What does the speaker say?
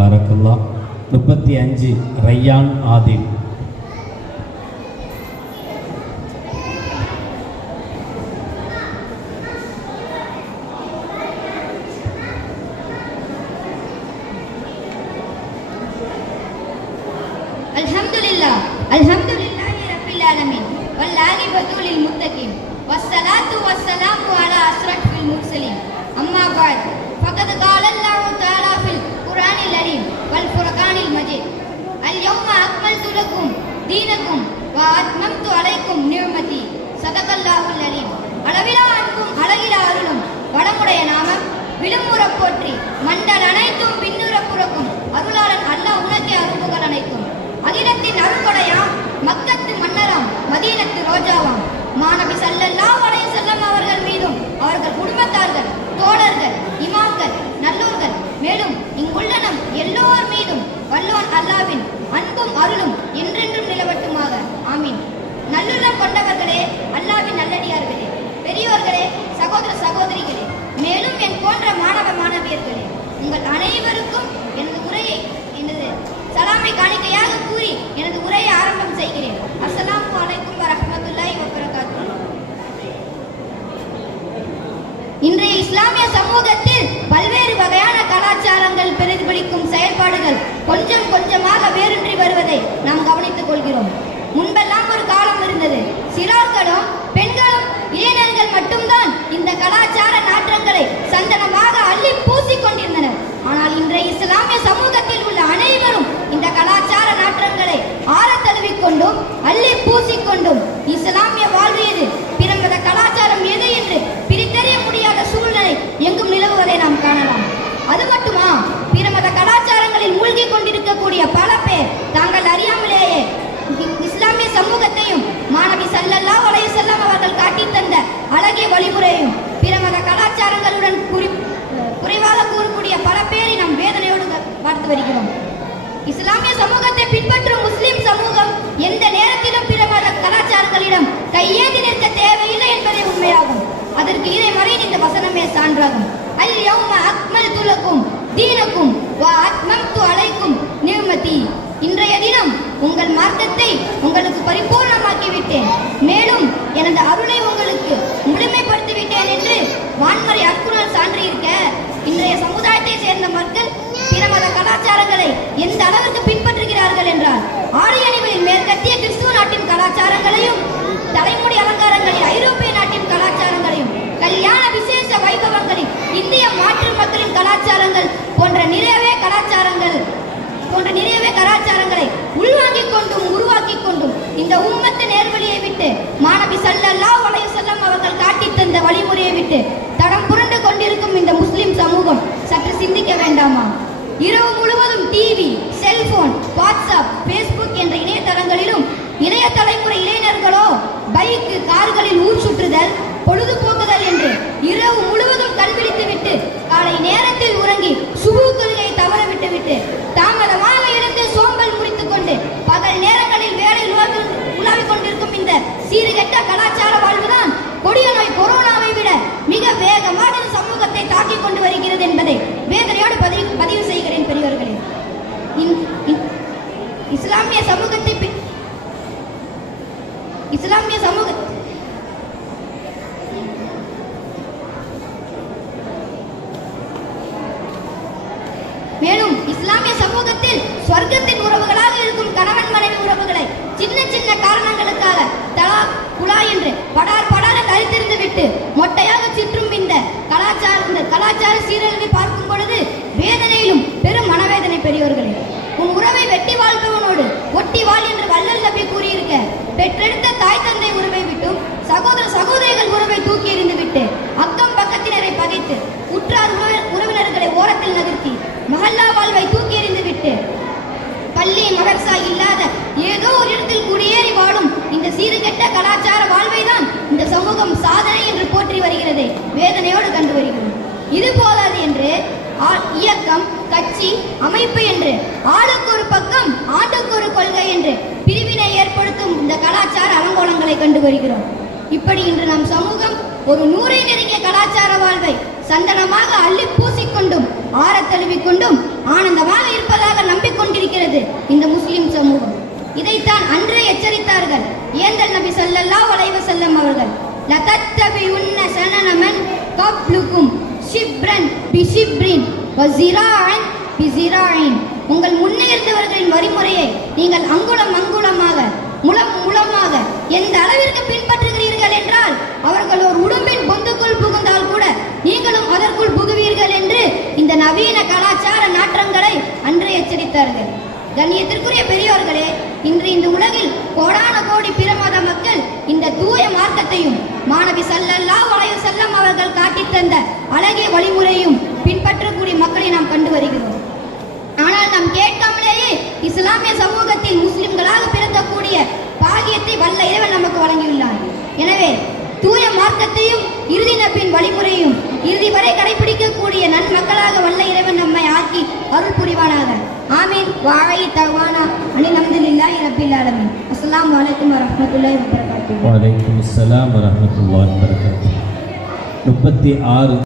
பாரக்கல்லா முப்பத்தி அஞ்சு ரையான் ஆதில் الحمد لله الحمد لله رب العالمين والعاقبة للمتقين والصلاة والسلام والفرقان المجيد اليوم أكملت لكم دينكم وأتممت عليكم نعمتي صدق الله العليم அளவிலா அன்பும் அழகிலா அருளும் வடமுடைய நாமம் நல்லுள்ளம் கொண்டவர்களே அல்லாவின் நல்லடியார்களே பெரியோர்களே சகோதர சகோதரிகளே மேலும் என் போன்ற மாணவ மாணவியர்களே உங்கள் அனைவருக்கும் எனது உரையை எனது சலாமை காணிக்கையாக கூறி எனது உரையை ஆரம்பம் செய்கிறேன். அஸ்ஸலாமு வலைக்கும் வரஹ்மத்துல்லாஹி வபரகாத்துஹு. இன்றைய இஸ்லாமிய சமூகத்தில் பல்வேறு வகையான கலாச்சாரங்கள் சிறார்களும் பெண்களும் இளைஞர்கள் மட்டும்தான் இந்த கலாச்சார நாற்றங்களை சந்தனமாக அள்ளி பூசிக் கொண்டிருந்தனர். ஆனால் இன்றைய இஸ்லாமிய சமூகத்தில் உள்ள அனைவரும் இந்த கலாச்சார நாற்றங்களை ஆழத் தழுவிக்கொண்டும் அள்ளி பூசிக்கொண்டும் இஸ்லாமிய வாழ்வு எது? பிறந்த கலாச்சாரம் எது என்று பிரித்தறிய முடியாத சூழ்நிலை எங்கும் நிலவுவதை நாம் காணலாம். அது மட்டுமா? பிறமத கலாச்சாரங்களில் மூழ்கிக் கொண்டிருக்கக்கூடிய பல அழகிய வழிமுறையும் பிற பிறமத கலாச்சாரங்களுடன் குறி குறைவாக கூறக்கூடிய பல பேரை நாம் வேதனையோடு பார்த்து வருகிறோம். இஸ்லாமிய சமூகத்தை பின்பற்றும் முஸ்லிம் சமூகம் எந்த நேரத்திலும் பிற மத கலாச்சாரங்களிடம் கையேந்தி நிற்க தேவையில்லை என்பதே உண்மையாகும். அதற்கு இதை இறைமறையின் இந்த வசனமே சான்றாகும். அல் யௌம அக்மல் துலக்கும் தீனக்கும் வா வ அத்மம்து அலைக்கும் நிர்மதி. இன்றைய தினம் உங்கள் மார்க்கத்தை உங்களுக்கு பரிபூர்ணமாக்கி விட்டேன் மேலும் எனது அருளை உங்களுக்கு இந்த உம்மத்து நேர்வழியை விட்டு மாணவி சல்லல்லா அலைஹி செல்லம் அவர்கள் காட்டி தந்த வழிமுறையை விட்டு தடம் புரண்டு கொண்டிருக்கும் இந்த முஸ்லிம் சமூகம் சற்று சிந்திக்க வேண்டாமா? இரவு இஸ்லாமிய சமூகத்தை இஸ்லாமிய சமூக மேலும் இஸ்லாமிய சமூகத்தில் சொர்க்கத்தின் உறவுகளாக இருக்கும் கணவன் மனைவி உறவுகளை சின்ன சின்ன காரணங்களுக்காக தலா குலா என்று படார் படார கழித்திருந்து விட்டு மொட்டையாக சிற்றும் இந்த கலாச்சார இந்த கலாச்சார சீரழிவை பார்க்கும் பொழுது வேதனையிலும் பெரும் மனவேதனை பெரியவர்களே உன் உறவை வெட்டி வாழ்பவனோடு ஒட்டி வாழ் என்று வள்ளல் நபி கூறியிருக்க பெற்றெடுத்த தாய் தந்தை உறவை விட்டும் சகோதர சகோதரிகள் உறவை தூக்கி எறிந்து விட்டு அக்கம் பக்கத்தினரை பகைத்து உற்றார் உறவினர்களை ஓரத்தில் நகர்த்தி மஹல்லா வாழ்வை தூக்கி எறிந்து விட்டு பள்ளி மதர்சா இல்லாத ஏதோ ஒரு இடத்தில் குடியேறி வாழும் இந்த சீர்கெட்ட கலாச்சார வாழ்வை தான் இந்த சமூகம் சாதனை என்று போற்றி வருகிறது வேதனையோடு கண்டு வருகிறோம். இது போதாது என்று ஆ- இயக்கம் கட்சி அமைப்பு என்று ஆளுக்கு ஒரு பக்கம் ஆண்டுக்கு ஒரு கொள்கை என்று பிரிவினை ஏற்படுத்தும் இந்த கலாச்சார அலங்கோலங்களை கண்டு வருகிறோம் இப்படி இன்று நம் சமூகம் ஒரு நூறை நெருங்கிய கலாச்சார வாழ்வை சந்தனமாக அள்ளி பூசிக்கொண்டும் ஆற தழுவிக்கொண்டும் ஆனந்தமாக இருப்பதாக நம்பிக்கொண்டிருக்கிறது இந்த முஸ்லிம் சமூகம். இதைத்தான் அன்றே எச்சரித்தார்கள். ஏந்தல் நபி ஸல்லல்லாஹு அலைஹி செல்லம் அவர்கள் லதத்தபியுன்ன சனனமன் கப்லுக்கும் ஷிப்ரன் பிஷிப்ரின் உங்கள் முன்னே இருந்தவர்களின் வழிமுறையை நீங்கள் அங்குலம் அங்குலமாக முலம் முலமாக எந்த அளவிற்கு பின்பற்றுகிறீர்கள் என்றால் அவர்கள் ஒரு உடம்பின் பொந்துக்குள் புகுந்தால் கூட நீங்களும் அதற்குள் புகுவீர்கள் என்று இந்த நவீன கலாச்சார நாற்றங்களை அன்று எச்சரித்தார்கள். கண்ணியத்திற்குரிய பெரியோர்களே இன்று இந்த உலகில் கோடான கோடி பிரமத மக்கள் இந்த தூய மார்க்கத்தையும் மாணவி செல்லல்லா அலைஹி செல்லம் அவர்கள் காட்டித் தந்த அழகிய வழிமுறையும் பின்பற்றக்கூடிய மக்களை நாம் கண்டு வருகிறோம். ஆனால் நாம் கேட்காமலேயே இஸ்லாமிய சமூகத்தில் முஸ்லிம்களாக பிறந்தக்கூடிய பாகியத்தை வல்ல இறைவன் நமக்கு வழங்கியுள்ளார். எனவே தூய மார்க்கத்தையும் இறுதி நப்பின் வழிமுறையும் இறுதி வரை கடைபிடிக்கக்கூடிய நன்மக்களாக வல்ல இறைவன் நம்மை ஆக்கி அருள் புரிவானாக. ஆமீன். வாழை தவானா அனில் அஹமதுல்லாஹி ரபில் ஆலமீன். அஸ்ஸலாமு அலைக்கும் வரஹ்மத்துல்லாஹி வபரகாத்துஹு. வலைக்கும் அஸ்ஸலாம் வரஹ்மத்துல்லாஹி வபரகாத்துஹு. முப்பத்தி ஆறு